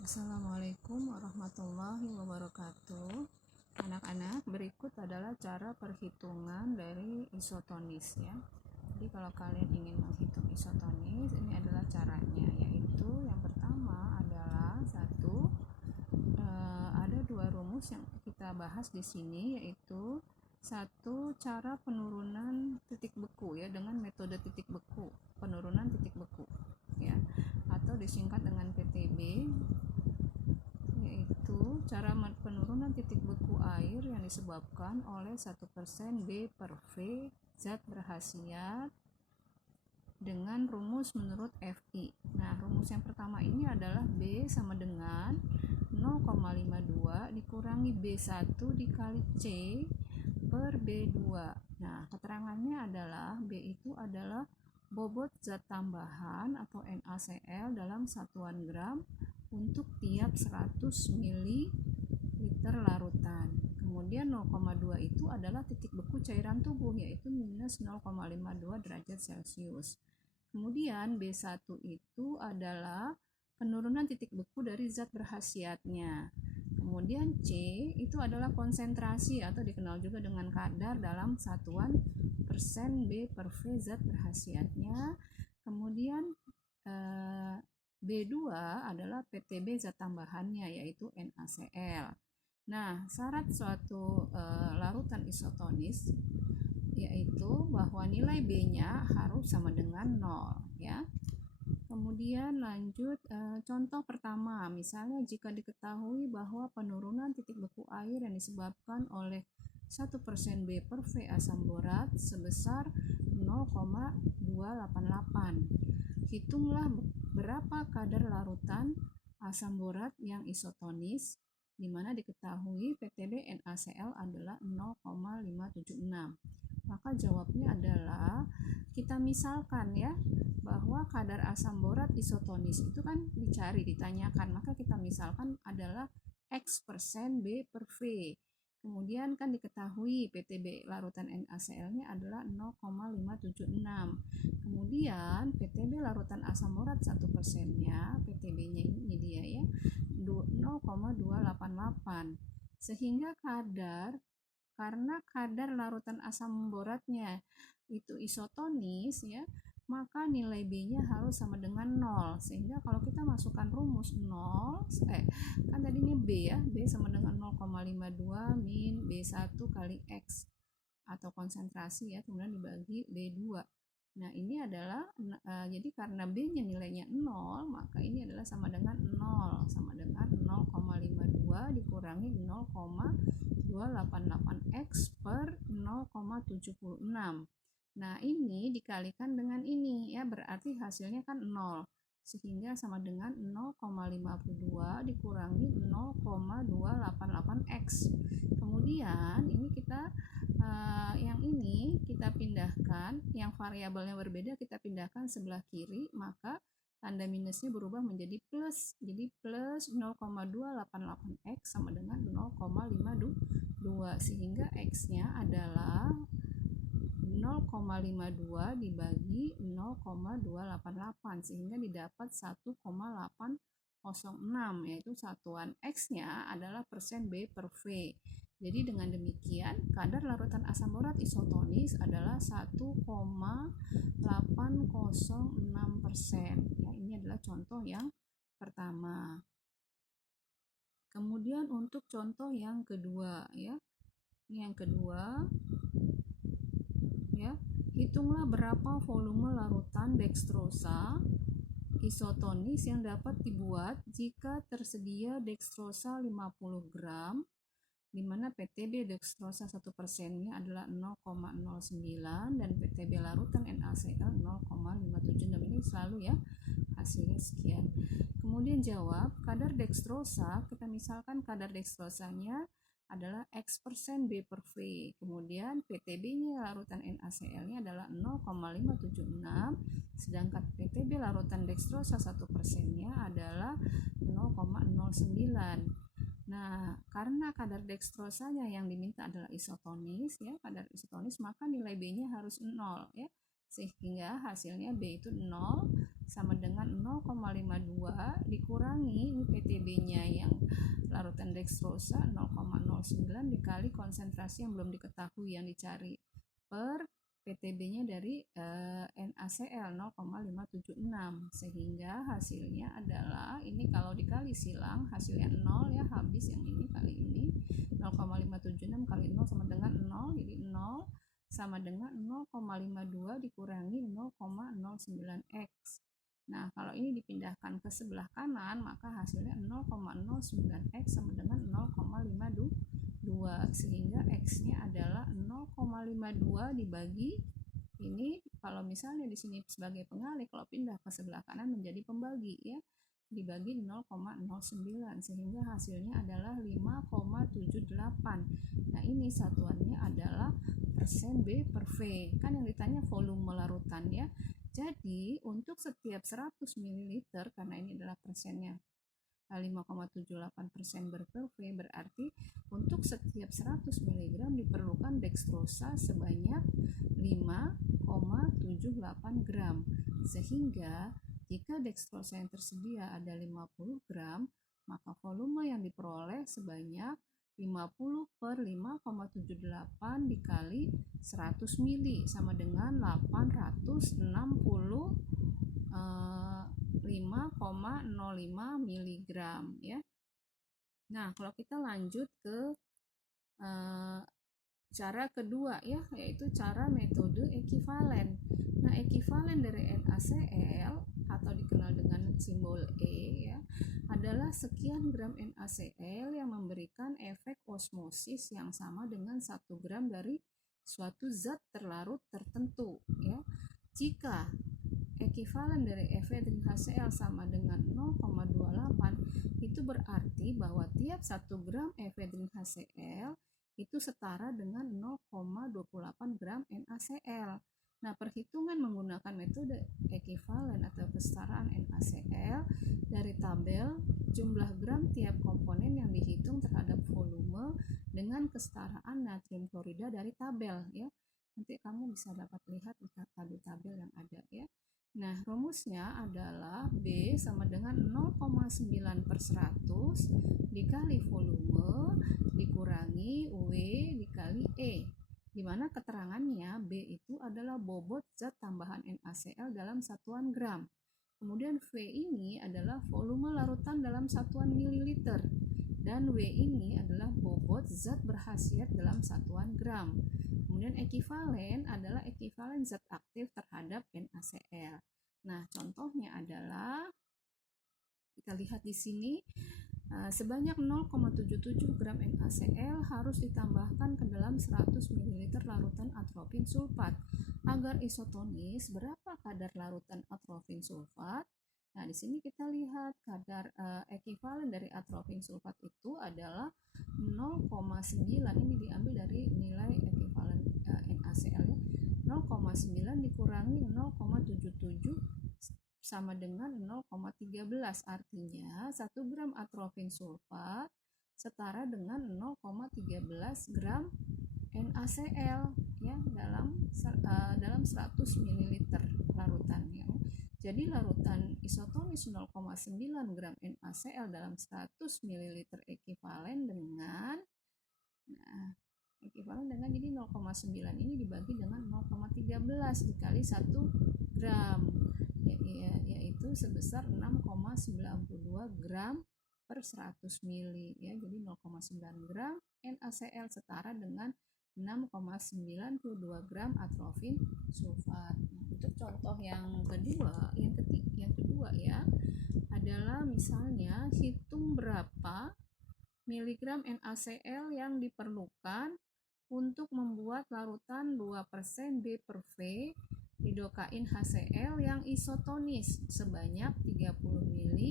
Assalamualaikum warahmatullahi wabarakatuh. Anak-anak, berikut adalah cara perhitungan dari isotonis ya. Jadi kalau kalian ingin menghitung isotonis, ini adalah caranya, yaitu yang pertama adalah ada dua rumus yang kita bahas di sini, yaitu satu, cara penurunan titik beku ya dengan metode titik beku, penurunan titik beku ya, atau disingkat dengan PTB, yaitu cara penurunan titik beku air yang disebabkan oleh 1% B per V zat berkhasiat dengan rumus menurut Fi. Nah, rumus yang pertama ini adalah B sama dengan 0,52 dikurangi B1 dikali C per B2. Nah, keterangannya adalah B itu adalah bobot zat tambahan atau NaCl dalam satuan gram untuk tiap 100 ml larutan. Kemudian 0,2 itu adalah titik beku cairan tubuh, yaitu minus 0,52 derajat Celcius. Kemudian B1 itu adalah penurunan titik beku dari zat berkhasiatnya. Kemudian C itu adalah konsentrasi atau dikenal juga dengan kadar dalam satuan persen B per V zat berkhasiatnya. Kemudian B2 adalah PTB zat tambahannya, yaitu NaCl. Nah, syarat suatu larutan isotonis yaitu bahwa nilai B-nya harus sama dengan 0 ya. Kemudian lanjut contoh pertama, misalnya jika diketahui bahwa penurunan titik beku air yang disebabkan oleh 1% B per V asam borat sebesar 0,288. Hitunglah berapa kadar larutan asam borat yang isotonis, di mana diketahui PTB NaCl adalah 0,576. Maka jawabnya adalah kita misalkan ya, bahwa kadar asam borat isotonis itu kan ditanyakan, maka kita misalkan adalah X% B per V. Kemudian kan diketahui PTB larutan NaCl-nya adalah 0,576. Kemudian PTB larutan asam borat 1%-nya, PTB-nya ini dia ya, 0,288. Sehingga karena kadar larutan asam boratnya itu isotonis ya, maka nilai B-nya harus sama dengan 0. Sehingga kalau kita masukkan rumus 0, kan tadinya B ya, B sama dengan 0,52 min B1 kali X atau konsentrasi ya, kemudian dibagi B2. Nah, ini adalah jadi karena B-nya nilainya 0, maka ini adalah sama dengan 0, sama dengan 0,52 dikurangi 0,288X per 0,76. Nah, ini dikalikan dengan ini ya, berarti hasilnya kan 0. Sehingga sama dengan 0,52 dikurangi 0,288X. Kemudian ini kita yang ini kita pindahkan, yang variabelnya berbeda kita pindahkan sebelah kiri, maka tanda minusnya berubah menjadi plus. Jadi plus 0,288X sama dengan 0,52, sehingga X-nya adalah 0,52 dibagi 0,288, sehingga didapat 1,806, yaitu satuan X-nya adalah persen B per V. Jadi dengan demikian kadar larutan asam borat isotonis adalah 1,806%. Ya, ini adalah contoh yang pertama. Kemudian untuk contoh yang kedua ya. Ini yang kedua ya. Hitunglah berapa volume larutan dextrosa isotonis yang dapat dibuat jika tersedia dextrosa 50 gram, di mana PTB dextrosa 1%-nya adalah 0,09 dan PTB larutan NaCl 0,576. Ini selalu ya hasilnya sekian. Kemudian jawab kadar dextrosa, kita misalkan kadar dextrosanya adalah X% B per V. Kemudian PTB-nya larutan NaCl-nya adalah 0,576, sedangkan PTB larutan dextrosa 1%-nya adalah 0,09. Nah, karena kadar dextrosanya yang diminta adalah isotonis ya, kadar isotonis, maka nilai B-nya harus 0 ya. sehingga hasilnya B itu 0 sama dengan 0,52 dikurangi ini PTB-nya yang larutan dextrosa 0,09 dikali konsentrasi yang belum diketahui yang dicari per PTB-nya dari NaCl 0,576 sehingga hasilnya adalah ini kalau dikali silang hasilnya 0 ya, habis yang ini kali ini 0,576 kali 0 sama dengan 0, jadi 0 sama dengan 0,52 dikurangi 0,09x. Nah, kalau ini dipindahkan ke sebelah kanan, maka hasilnya 0,09x sama dengan 0,52, sehingga x-nya adalah 0,52 dibagi ini, kalau misalnya di sini sebagai pengalih, kalau pindah ke sebelah kanan menjadi pembagi ya, dibagi 0,09 sehingga hasilnya adalah 5,78. Nah, ini satuannya adalah persen B per V, kan yang ditanya volume larutan ya. Jadi untuk setiap 100 ml, karena ini adalah persennya 5,78% per V, berarti untuk setiap 100 mg diperlukan dextrosa sebanyak 5,78 gram, sehingga jika dextrosa yang tersedia ada 50 gram, maka volume yang diperoleh sebanyak 50 per 5,78 dikali 100 mili sama dengan 865,05 mg ya. Nah, kalau kita lanjut ke cara kedua ya, yaitu cara metode ekivalen. Nah, ekivalen dari NaCl atau dikenal dengan simbol E ya, adalah sekian gram NaCl yang memberikan efek osmosis yang sama dengan 1 gram dari suatu zat terlarut tertentu ya. Jika ekivalen dari efedrin HCl sama dengan 0,28, itu berarti bahwa tiap 1 gram efedrin HCl itu setara dengan 0,28 gram NaCl. Nah, perhitungan menggunakan metode ekivalen atau kesetaraan NaCl dari tabel jumlah gram tiap komponen yang dihitung terhadap volume dengan kesetaraan natrium klorida dari tabel ya. Nanti kamu bisa dapat lihat di tabel yang ada ya. Nah, rumusnya adalah B sama dengan 0,9 per 100 dikali volume dikurangi W dikali E, di mana keterangannya B itu adalah bobot zat tambahan NaCl dalam satuan gram. Kemudian V ini adalah volume larutan dalam satuan mililiter, dan W ini adalah bobot zat berkhasiat dalam satuan gram. Kemudian ekivalen adalah ekivalen zat aktif terhadap NaCl. Nah, contohnya adalah kita lihat di sini sebanyak 0,77 gram NaCl harus ditambahkan ke dalam 100 ml larutan atropin sulfat. Agar isotonis, berapa kadar larutan atropin sulfat? Nah, di sini kita lihat kadar ekivalen dari atropin sulfat itu adalah 0,9. Ini diambil dari nilai ekivalen NaCl ya. 0,9 dikurangi 0,77 sama dengan 0,13, artinya 1 gram atropin sulfat setara dengan 0,13 gram NaCl ya dalam 100 ml larutannya. Jadi larutan isotonis 0,9 gram NaCl dalam 100 ml ekivalen dengan jadi 0,9 ini dibagi dengan 0,13 dikali 1 gram yaitu sebesar 6,92 gram per 100 mili ya. Jadi 0,9 gram NaCl setara dengan 6,92 gram atropin sulfat. Nah, untuk contoh yang kedua ya adalah misalnya hitung berapa miligram NaCl yang diperlukan untuk membuat larutan 2% B per V lidokain HCl yang isotonis sebanyak 30 ml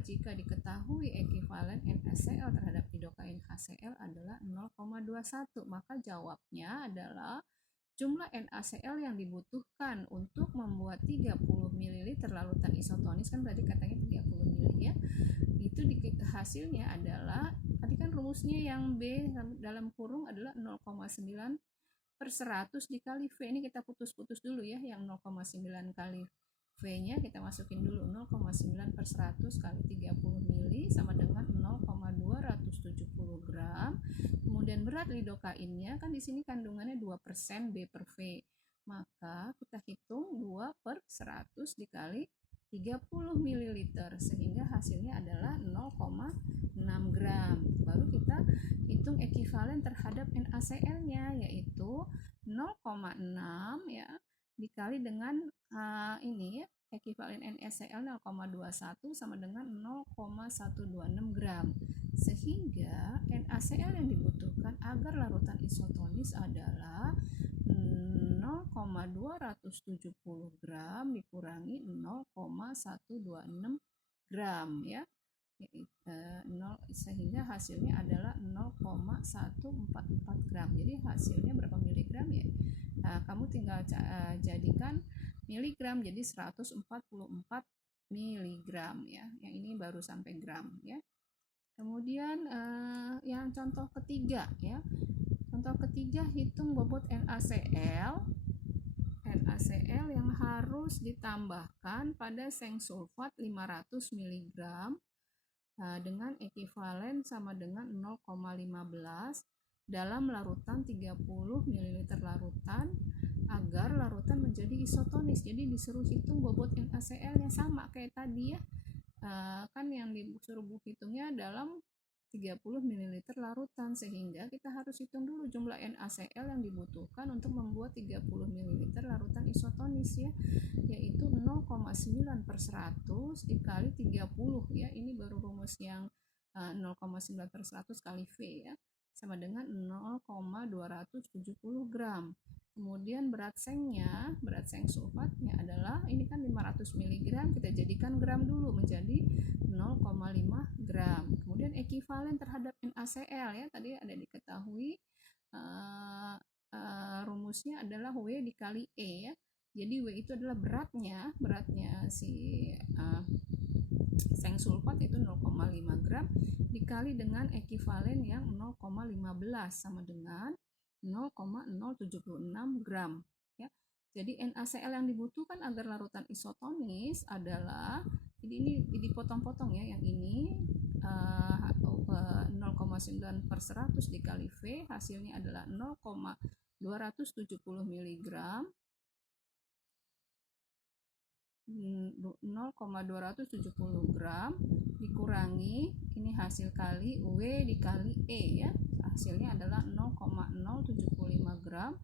jika diketahui ekivalen NaCl terhadap lidokain HCl adalah 0,21. Maka jawabnya adalah jumlah NaCl yang dibutuhkan untuk membuat 30 ml larutan isotonis, kan tadi katanya 30 ml ya, itu hasilnya adalah tadi kan rumusnya yang B dalam kurung adalah 0,9 per 100 dikali V. Ini kita putus-putus dulu ya, yang 0,9 kali V-nya kita masukin dulu, 0,9 per 100 kali 30 mili sama dengan 0,270 gram. Kemudian berat lidokainnya, kan di sini kandungannya 2% B per V. Maka kita hitung 2 per 100 dikali 30 ml, sehingga hasilnya adalah 0,6 gram. Baru kita hitung ekivalen terhadap NaCl-nya, yaitu 0,6 ya dikali dengan ini ya, ekivalen NaCl 0,21 sama dengan 0,126 gram. Sehingga NaCl yang dibutuhkan agar larutan isotonis adalah 0,270 gram dikurangi 0,126 gram ya. Sehingga hasilnya adalah 0,144 gram. Jadi hasilnya berapa miligram ya? Kamu tinggal jadikan miligram, jadi 144 miligram ya. Yang ini baru sampai gram ya. Kemudian yang contoh ketiga ya. Contoh ketiga, hitung bobot NaCl yang harus ditambahkan pada seng sulfat 500 mg dengan ekivalen sama dengan 0,15 dalam larutan 30 ml larutan agar larutan menjadi isotonis. Jadi disuruh hitung bobot NaCl-nya sama kayak tadi ya. Kan yang disuruh hitungnya dalam 30 ml larutan, sehingga kita harus hitung dulu jumlah NaCl yang dibutuhkan untuk membuat 30 ml larutan isotonis ya, yaitu 0,9 per 100 dikali 30 ya. Ini baru rumus yang 0,9 per 100 kali V ya, sama dengan 0,270 gram. Kemudian berat seng sulfatnya adalah, ini kan 500 mg, kita jadikan gram dulu menjadi 0,5 gram. Kemudian ekivalen terhadap NaCl ya, tadi ada diketahui rumusnya adalah W dikali E ya. Jadi W itu adalah beratnya si seng sulfat itu 0,5 gram dikali dengan ekivalen yang 0,15 sama dengan 0,076 gram ya. Jadi NaCl yang dibutuhkan agar larutan isotonis adalah, jadi ini dipotong-potong ya, yang ini 0,9 per 100 dikali V, hasilnya adalah 0,270 mg 0,270 gram dikurangi ini hasil kali W dikali E ya, hasilnya adalah 0,075 gram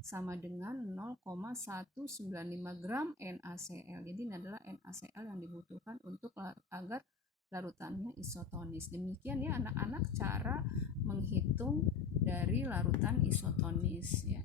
sama dengan 0,195 gram NaCl. Jadi ini adalah NaCl yang dibutuhkan untuk agar larutannya isotonis. Demikian ya anak-anak cara menghitung dari larutan isotonis ya.